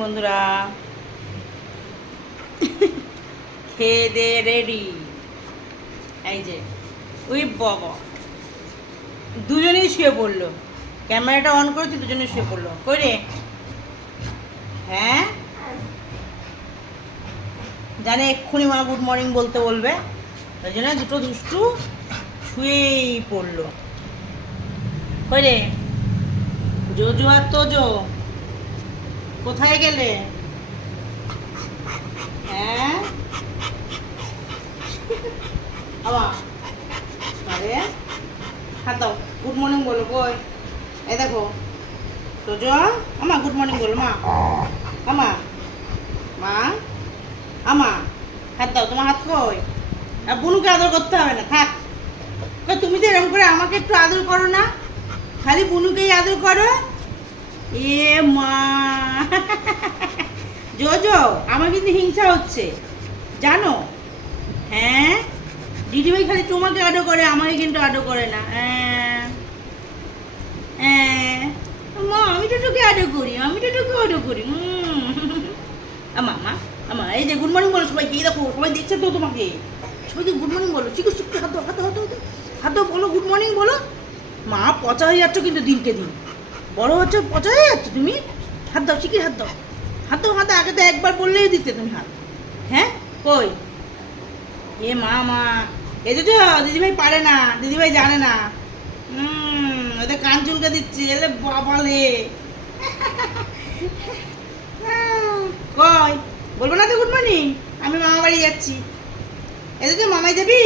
বন্ধুরা খেয়ে দে রেডি। এই যে ওই বাবা দুজনেই শুয়ে পড়লো, ক্যামেরাটা অন করেছি দুজনেই শুয়ে পড়লো। কই রে? হ্যাঁ জানে এক্ষুনি মা গুড মর্নিং বলতে বলবে, ওই জন্য দুটো দুষ্টু শুয়েই পড়লো। কই রে জোজো আর তোজো কোথায় গেলে? হ্যাঁ আবার আরে হাত দাও, গুড মর্নিং বলো। কই এই দেখো তোজো, আমা গুড মর্নিং বলো। মা আমা মা আমা হাত দাও, তোমার হাত কই? আর বুনুকে আদর করতে হবে না, থাক। তুমি তো এরকম করে আমাকে একটু আদর করো না, খালি বুনুকেই আদর করো। এ মা জোজো আমার কিন্তু হিংসা হচ্ছে জানো। হ্যাঁ দিদিভাই খালি তোমাকে আদর করে, আমাকে কিন্তু আদর করে না। মা আমি তো তোকে আদর করি, আমি তো তোকে আদর করি। আমা মা আমা এই যে গুড মর্নিং বলো সবাইকে। এই দেখো সবাই দেখছে তো তোমাকে, সবাইকে গুড মর্নিং বলো। শিখো শিখো, হাত দাও হাত দাও হাত দাও হাত দাও, বলো গুড মর্নিং বলো। মা পচা হয়ে যাচ্ছ কিন্তু দিনকে দিন, বড় হচ্ছে পচা হয়ে যাচ্ছ তুমি। হাত দাও শিখি, হাত দাও হাত দাও হাত দাও। আগে তো একবার বললেই দিতে তুমি হাত। হ্যাঁ কই এ মা মা এই যে দিদিভাই পারে না, দিদিভাই জানে না। ওদের কান চুলকে দিচ্ছে, এলে বাবালে। কই বলবো না তো গুড মর্নিং, আমি মামা বাড়ি যাচ্ছি। এই যে মামাই যাবি?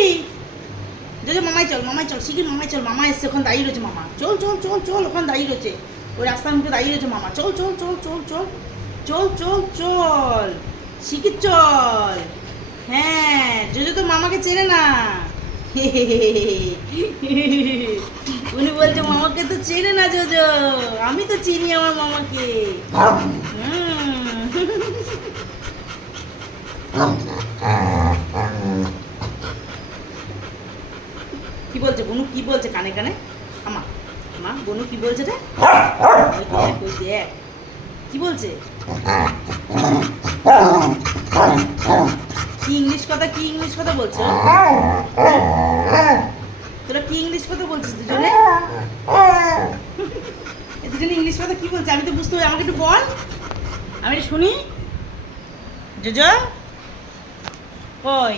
যদি মামাই চল, মামাই চল শিখির, মামাই চল। মামা এসছে ওখানে দাঁড়িয়ে রয়েছে। মামা চল চল চল চল, ওখানে দাঁড়িয়ে রয়েছে, ওই রাস্তার মুখে দাঁড়িয়ে রয়েছে মামা। চল চল চল চল চল চল চল চল শিখির চল। হ্যাঁ জোজো তো মামাকে চেনে না। উনি বলছে মামাকে তো চেনে না জোজো, আমি তো চিনি আমার মামাকে। কি বলছে বনু, কি বলছে কানে কানে? আমা মা বনু কি বলছে রে? ওই দেখ কি বলছে। কি ইংলিশ কথা, কি ইংলিশ কথা বলছো? তোরা কি ইংলিশ কথা বলছিস দুজনে? দুজনে ইংলিশ কথা কি বলছে আমি তো বুঝতে পারি, আমাকে একটু বল, আমি একটু শুনি। জোজো কই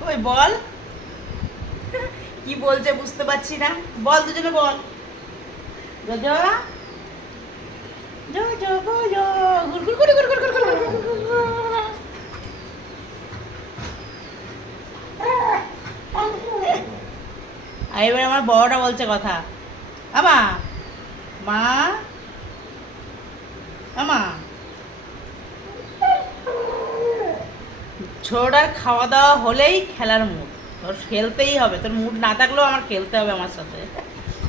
কই বল, কি বলছে বুঝতে পারছি না, বল দুজনে বল। জোজো জোজো জোজো গুড়গুড় গুড় গুড় গুড় গুড় গুড়। আর এবার আমার বড়টা বলছে কথা। আমা মা আমা ছোড়ার খাওয়া দাওয়া হলেই খেলার মুড, তোর খেলতেই হবে, তোর মুড না থাকলেও আমার খেলতে হবে আমার সাথে,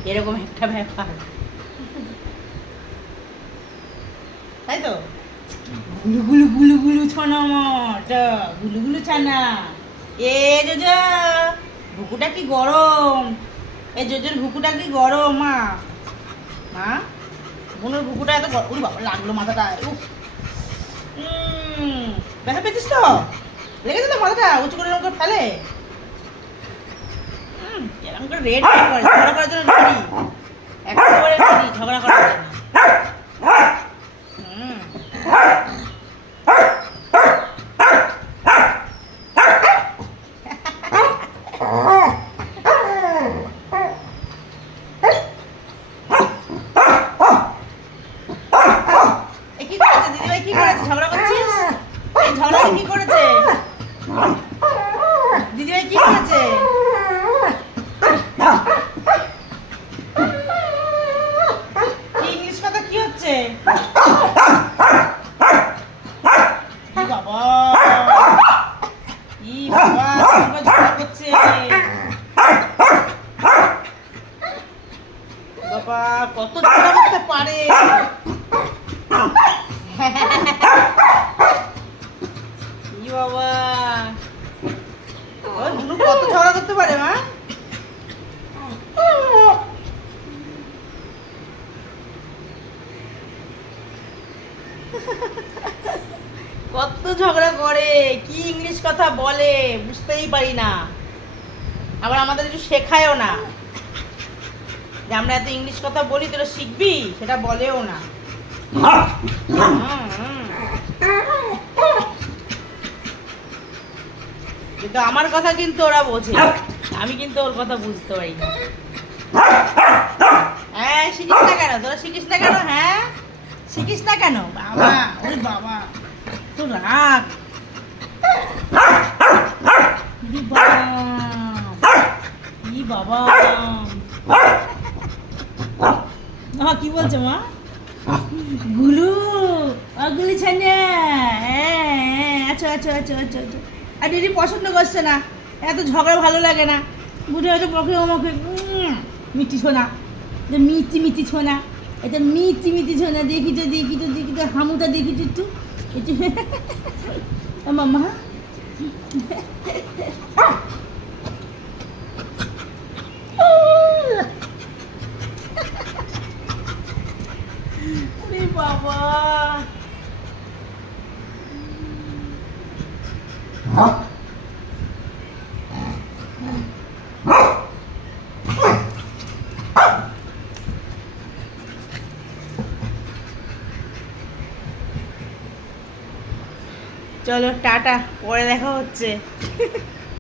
এরকম একটা ব্যাপার, তাই তো? গুলু গুলু গুলু গুলু ছানা আমার, গুলু গুলু ছানা। এ জোজো ভুকুটা কি গরম, এই জোজোর ভুকুটা কি গরম। মা মা বোনের ভুকুটা এত গরম, বাবা লাগলো মাথাটা। ব্যথা পেয়েছিস তো, লেগেছে তো মাথাটা, উঁচু করে এরকম করে ফেলে, এরকম করে রেড করে ঝগড়া করার জন্য রেডি, একেবারে রেডি ঝগড়া করার জন্য। কি করেছে দিদিভাই, কি করেছে? ঝগড়া করছিস? এই ঝগড়া কি করেছে দিদিভাই, কি করেছে? ইংলিশ কথা কি হচ্ছে? বাবা ই বাবা ঝগড়া করছে, বাবা কত ঝগড়া করতে পারে। বাবা কত ঝগড়া করতে পারে মা। ঝগড়া করে, কি ইংলিশ কথা বলে বুঝতেই পারি না। আবার আমাদের কিছু শেখায়ও না, যে আমরা এত ইংলিশ কথা বলি তোরা শিখবি, সেটা বলেও না। কিন্তু আমার কথা কিন্তু ওরা বোঝে, আমি কিন্তু ওর কথা বুঝতে পারি না। হ্যাঁ, শিখিস না কেন তোরা, শিখিস না কেন? হ্যাঁ, শিখিস না কেন? বাবা, ওরে বাবা, তো রাগ। কি বাবা, কি বলছো মা? গুলু, গুলি ছানে। আচ্ছা আচ্ছা আচ্ছা আচ্ছা আচ্ছা। আর দিদি পছন্দ করছে না, এত ঝগড়া ভালো লাগে না। বুঝে হয়তো বকে আমাকে মিষ্টি ছোনা, মিষ্টি মিষ্টি ছোনা, এটা মিষ্টি মিষ্টি ছোনা। দেখি তো দেখি তো দেখি তো, হামুটা দেখি তো একটু একটু। মামা বাবা, চলো টাটা, পরে দেখা হচ্ছে।